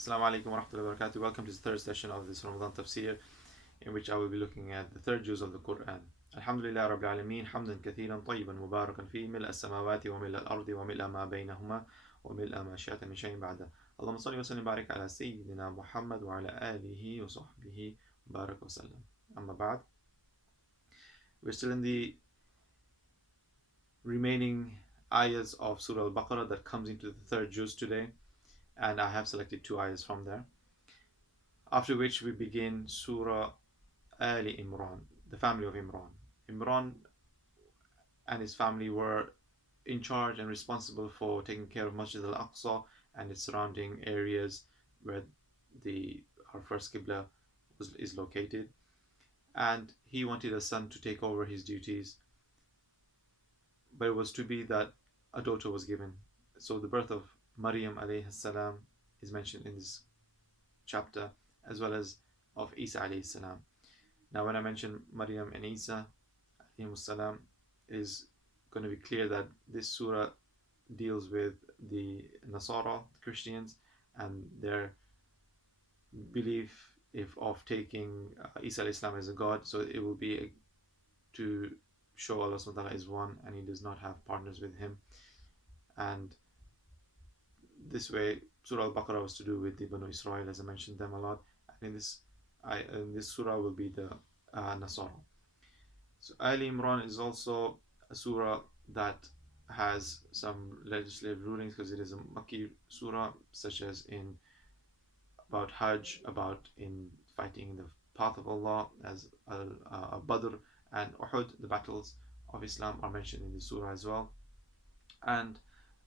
Assalamu alaikum wa rahmatullahi wa barakatuh. Welcome to the third session of this Ramadan Tafseer, in which I will be looking at the third juz of the Quran. Alhamdulillah Rabbil Alameen, hamdan kathiran tayyiban mubarakan fi mil as-samawati wa mil al-ardi wa mil ma baynahuma wa mil ma shi'ta min shay'in ba'da. Allahumma salli wa sallim barik ala Sayyidina Muhammad wa ala alihi wa sahbihi barak wa sallam. Amma ba'd. We're still in the remaining ayahs of Surah Al-Baqarah that comes into the third juz today, and I have selected two ayahs from there. After which we begin Surah Ali Imran, the family of Imran. Imran and his family were in charge and responsible for taking care of Masjid al-Aqsa and its surrounding areas where our first Qibla is located. And he wanted a son to take over his duties, but it was to be that a daughter was given. So the birth of Maryam alayhi salam is mentioned in this chapter, as well as of Isa alayhi salam. Now when I mention Maryam and Isa alayhi salam, it is going to be clear that this surah deals with the Nasara, the Christians, and their belief of taking Isa alayhi salam as a god. So it will be to show Allah subhanahu wa ta'ala is one and he does not have partners with him. And this way Surah Al-Baqarah was to do with the Banu Israel, as I mentioned them a lot, and in this surah will be the Nasara. So Ali Imran is also a surah that has some legislative rulings because it is a Makki surah, such as about Hajj, about in fighting in the path of Allah, as Badr and Uhud, the battles of Islam, are mentioned in the surah as well, and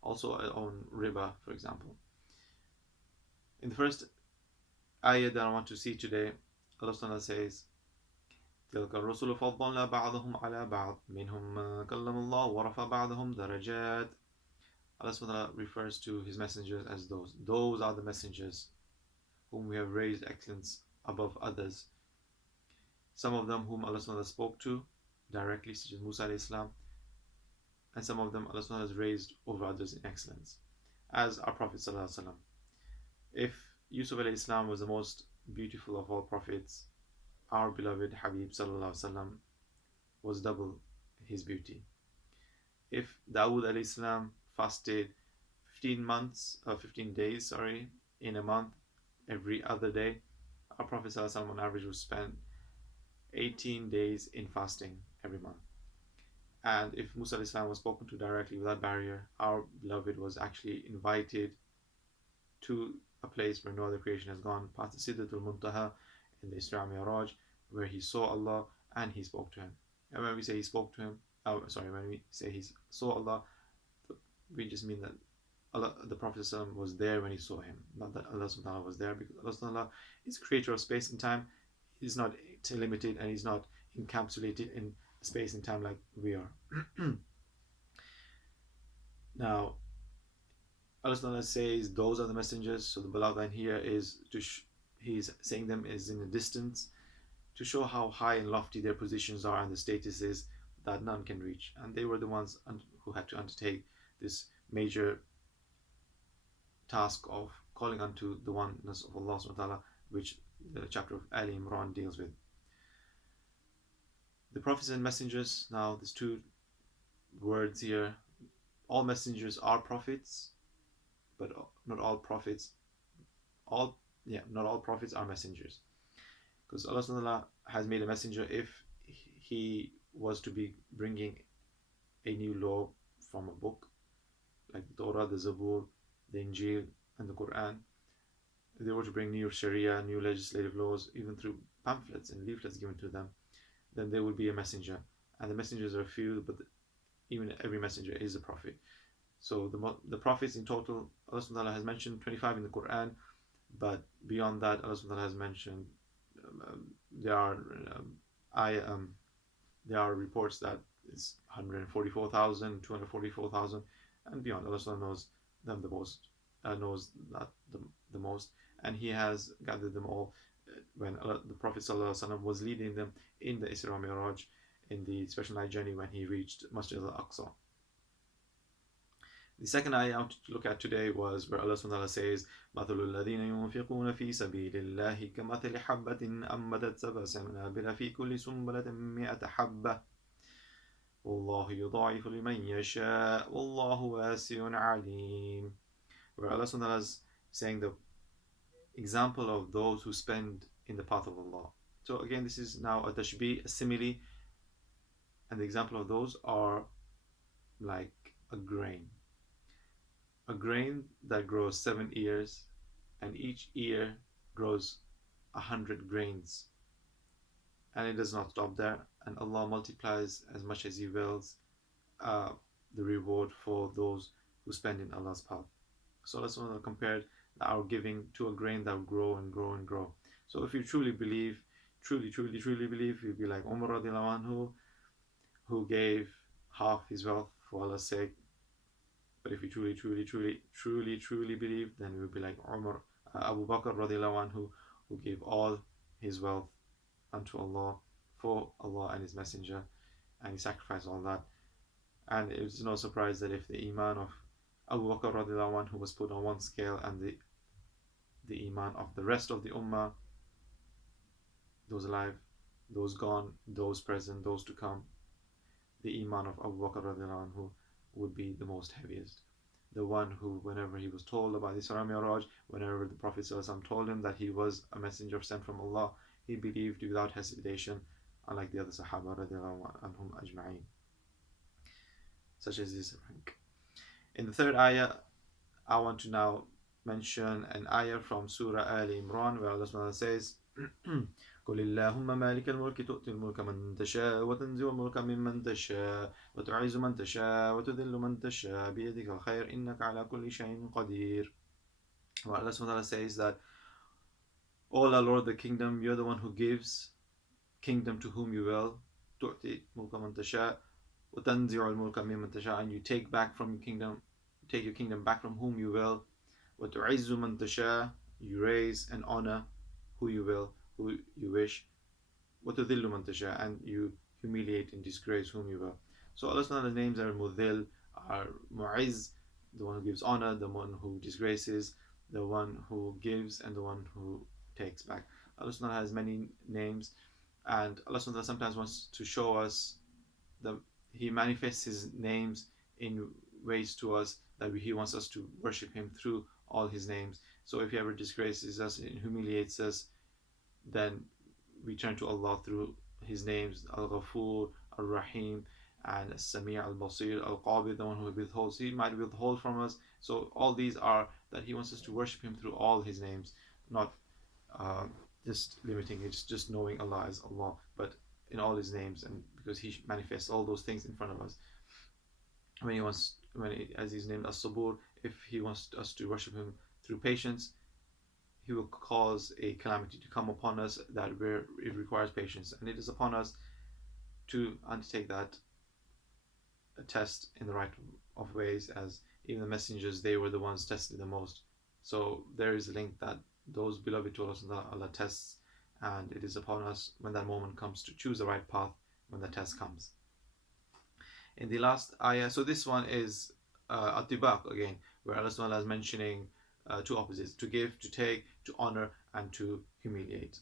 also on riba, for example. In the first ayah that I want to see today, Allah Subhanahu says, تِلْكَ الرُّسُلُ فَضَّلْنَا بَعْضَهُمْ عَلَى بَعْضٍ مِنْهُمْ مَا كَلَّمَ اللَّهُ وَرَفَعَ بَعْضَهُمْ دَرَجَاتٍ. Allah Subhanahu refers to his messengers as those. Those are the messengers whom we have raised excellence above others. Some of them whom Allah Subhanahu spoke to directly, such as Musa alayhi salam, and some of them Allah Subhanahu has raised over others in excellence, as our Prophet sallallahu alaihi wasallam. If Yusuf alayhi salam was the most beautiful of all prophets, our beloved Habib sallallahu alaihi wasallam was double his beauty. If Dawood alayhi salam fasted 15 days in a month, every other day, our Prophet sallallahu alaihi wasallam on average would spend 18 days in fasting every month. And if Musa alayhi salam was spoken to directly without barrier, our beloved was actually invited to a place where no other creation has gone, past the Sidratul Muntaha in the Isra Mi'raj, where he saw Allah and he spoke to him. And when we say he spoke to him, when we say he saw Allah, we just mean that Allah, the Prophet was there when he saw him, not that Allah subhanahu wa ta'ala was there, because Allah subhanahu wa ta'ala is creator of space and time. He's not limited and he's not encapsulated in space and time like we are. Now, Allah says those are the messengers. So the Balagha in here is he's saying them is in a distance to show how high and lofty their positions are and the status is that none can reach. And they were the ones who had to undertake this major task of calling unto the oneness of Allah subhanahu wa ta'ala, which the chapter of Ali Imran deals with. The prophets and messengers, now there's two words here. All messengers are prophets, but not all prophets are messengers, because Allah subhanahu wa ta'ala has made a messenger if he was to be bringing a new law from a book like the Torah, the Zabur, the Injil and the Quran. If they were to bring new Sharia, new legislative laws, even through pamphlets and leaflets given to them, then there would be a messenger, and the messengers are few, but even every messenger is a prophet. So the prophets in total, Allah subhanahu wa ta'ala has mentioned 25 in the Quran, but beyond that, Allah subhanahu wa ta'ala has mentioned there are reports that it's 144,000, 244,000, and beyond. Allah subhanahu wa ta'ala knows them the most, the most, and He has gathered them all when the Prophet ﷺ was leading them in the Isra Mi'raj, in the special night journey when he reached Masjid al-Aqsa. The second ayah I wanted to look at today was where Allah subhanahu wa ta'ala says, مَثَلُ الَّذِينَ يُنْفِقُونَ فِي سَبِيلِ اللَّهِ كَمَثَلِ حَبَّةٍ أَنبَتَتْ سَبْعَ سَنَابِلَ فِي كُلِّ سُنبُلَةٍ مِّائَةُ حَبَّةٍ وَاللَّهُ يُضَاعِفُ لِمَن يَشَاءُ وَاللَّهُ وَاسِعٌ عَلِيمٌ. Where Allah subhanahu wa ta'ala is saying the example of those who spend in the path of Allah. So again, this is now a tashbih, a simile, and the example of those are like a grain. A grain that grows 7 ears, and each ear grows 100 grains. And it does not stop there, and Allah multiplies as much as He wills the reward for those who spend in Allah's path. So Allah compared our giving to a grain that will grow and grow and grow. So if you truly believe, truly believe, you'll be like Umar radiallahu anhu, who gave half his wealth for Allah's sake. But if you truly believe, then you'll be like Umar, Abu Bakr radiallahu anhu, who gave all his wealth unto Allah, for Allah and His Messenger, and he sacrificed all that. And it's no surprise that if the iman of Abu Bakr radiallahu anhu was put on one scale and the iman of the rest of the ummah, those alive, those gone, those present, those to come, the iman of Abu Bakr radiallahu anhu would be the most heaviest. The one who, whenever he was told about the Isra Mi'raj, whenever the Prophet ﷺ told him that he was a messenger sent from Allah, he believed without hesitation, unlike the other Sahaba radiallahu anhum ajma'een. Such as this rank. In the third ayah, I want to now mention an ayah from Surah Ali Imran, where Allah subhanahu wa ta'ala says, قل اللهم مالك الملك تؤتي الملك من تشاء وتنزع الملك ممن تشاء وتعز من تشاء وتذل من تشاء بيدك الخير إنك على كل شيء قدير. Where Allah subhanahu wa ta'ala says that, O Allah, Lord, the kingdom, you're the one who gives kingdom to whom you will. تؤتي ملك من تشاء وتنزع الملك ممن تشاء, and you take back from your kingdom, take your kingdom back from whom you will. وتعز من تشاء, you raise and honor who you will, who you wish. وتذل من تشاء, and you humiliate and disgrace whom you will. So Allah subhanahu wa ta'ala's names are Mudhil, are Mu'izz, the one who gives honor, the one who disgraces, the one who gives, and the one who takes back. Allah subhanahu wa ta'ala has many names, and Allah subhanahu wa ta'ala sometimes wants to show us that He manifests His names in ways to us that He wants us to worship Him through all His names. So if He ever disgraces us and humiliates us, then we turn to Allah through His names, Al-Ghafur, Al-Rahim, and As-Sami' Al-Basir, Al-Qabid, the one who withholds. He might withhold from us. So all these are that He wants us to worship Him through all His names, not just limiting it, just knowing Allah as Allah, but in all His names, and because He manifests all those things in front of us. As He's named As-Sabur, if He wants us to worship Him through patience, He will cause a calamity to come upon us that where it requires patience, and it is upon us to undertake that test in the right of ways, as even the messengers, they were the ones tested the most. So there is a link that those beloved to Allah tests, and it is upon us when that moment comes to choose the right path when the test comes. In the last ayah, so this one is At-Tibaq again, where Allah subhanahu wa ta'ala is mentioning two opposites: to give, to take, to honor, and to humiliate.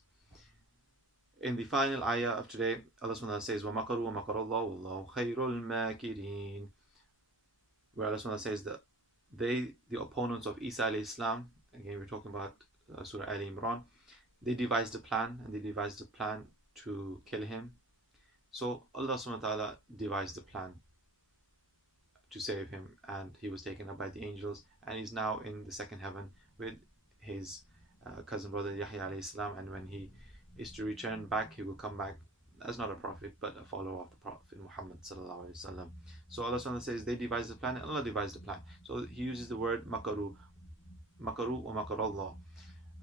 In the final ayah of today, Allah subhanahu wa ta'ala says, وَمَكَرُوا وَمَكَرَ اللَّهُ وَاللَّهُ خَيْرُ الْمَاكِرِينَ, where Allah subhanahu wa ta'ala says that the opponents of Isa alayhi salam, again we're talking about Surah Ali Imran, they devised a plan, and they devised a plan to kill him. So Allah subhanahu wa ta'ala devised a plan to save him, and he was taken up by the angels, and he's now in the second heaven with his cousin brother Yahya alayhi salam, and when he is to return back, he will come back as not a prophet but a follower of the Prophet Muhammad sallallahu alaihi wasallam. So Allah subhanahu wa ta'ala says they devised a plan, and Allah devised a plan. So he uses the word makaru wa makar Allah.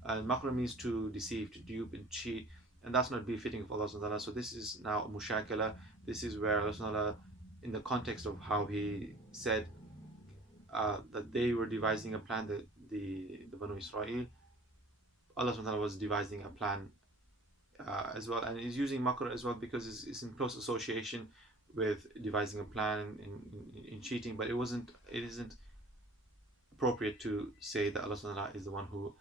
Makr means to deceive, to dupe and cheat, and that's not befitting of Allah subhanahu wa ta'ala. So this is now mushakala. This is where Allah subhanahu wa ta'ala, in the context of how He said that they were devising a plan, the Banu Israel, Allah subhanahu wa ta'ala was devising a plan as well, and he's using makr as well because it's in close association with devising a plan in cheating, but it isn't appropriate to say that Allah subhanahu wa ta'ala is the one who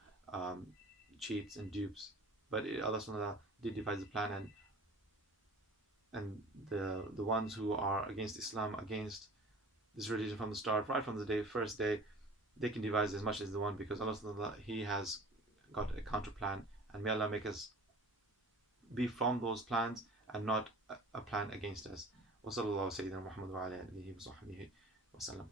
cheats and dupes. But Allah subhanahu wa ta'ala did devise the plan, and the ones who are against Islam, against this religion from the start, right from the first day, they can devise as much as they want, because Allah subhanahu wa ta'ala, He has got a counter plan, and may Allah make us be from those plans and not a plan against us. وصلى الله سيدنا محمد وعلى آله وصحبه وسلم.